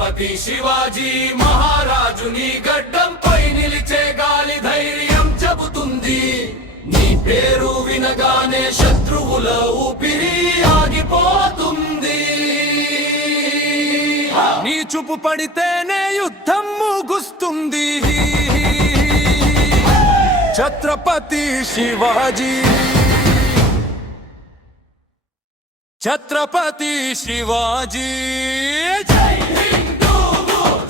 ఛత్రపతి శివాజీ మహారాజుని గడ్డంపై నిలిచే గాలి ధైర్యం చెబుతుంది. నీ పేరు వినగానే శత్రువుల ఊపిరి ఆగిపోతుంది. నీ చూపు పడితేనే యుద్ధం ముగుస్తుంది. ఛత్రపతి శివాజీ, ఛత్రపతి శివాజీ. జై హిందూ,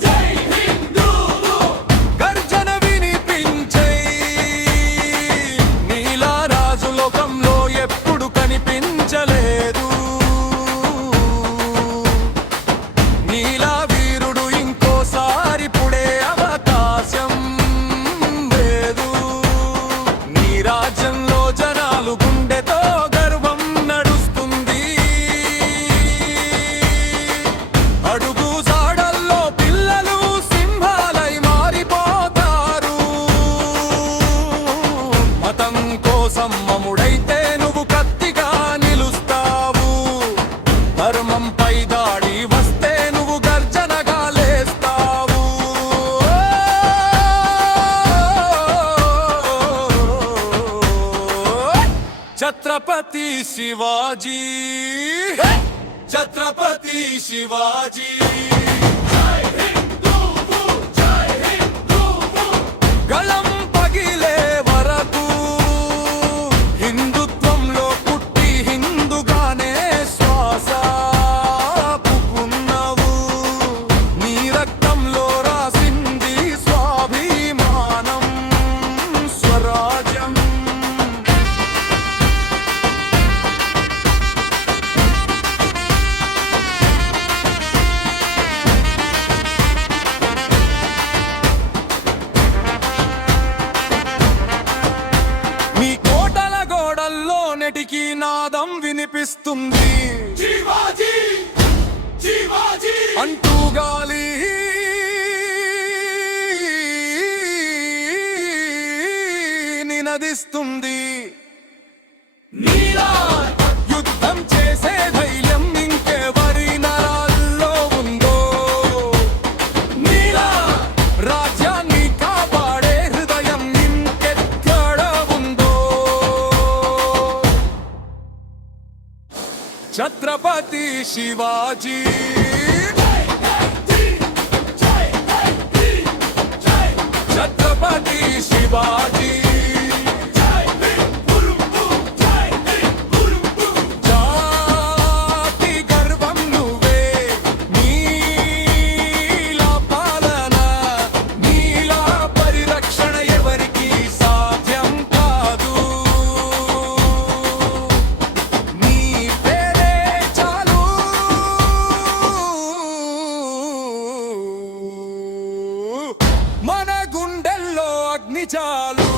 జై హిందూ. గర్జన వినిపించై నీలా రాజు లోకంలో ఎప్పుడు కనిపించలేదు. నీలా వీరుడు ఇంకోసారి పుడే అవకాశం లేదు. నీ రాజ్యంలో జనాలు గుండెతో గర్వం నడుస్తుంది. అడుగు జాడల్లో పిల్లలు సింహాలై మారిపోతారు. మతం కోసం మముడైతే నువ్వు కత్తిగా నిలుస్తావు. ధర్మంపై దాడి వస్తే నువ్వు గర్జనగా లేస్తావు. ఛత్రపతి శివాజీ, ఛత్రపతి శివాజీ. జై హిందూ, జై హిందూ. గళం పగిలే వరకు హిందుత్వంలో పుట్టి హిందుగానే శ్వాస పుకున్నావు. నీ రక్తంలో రాసింది స్వాభిమానం, స్వరాజ్యం. మీ కోటల గోడల్లో నెటికి నాదం వినిపిస్తుంది. శివాజీ, శివాజీ అంటూ గాలి నినదిస్తుంది. నీలా యుద్ధం చేసే ధైర్యం ఇంకెవరి నరాల్లో ఉందో. నీలా రాజ్యాన్ని కాపాడే హృదయం ఇంకెక్కడ ఉందో. ఛత్రపతి శివాజీ, ఛత్రపతి శివాజీ. జాతి గర్వం నువ్వే, నీలా పాలన, నీలా పరిరక్షణ ఎవరికి సాధ్యం కాదు. నీ పేరే చాలు మన గుండెల్లో అగ్ని చాలు.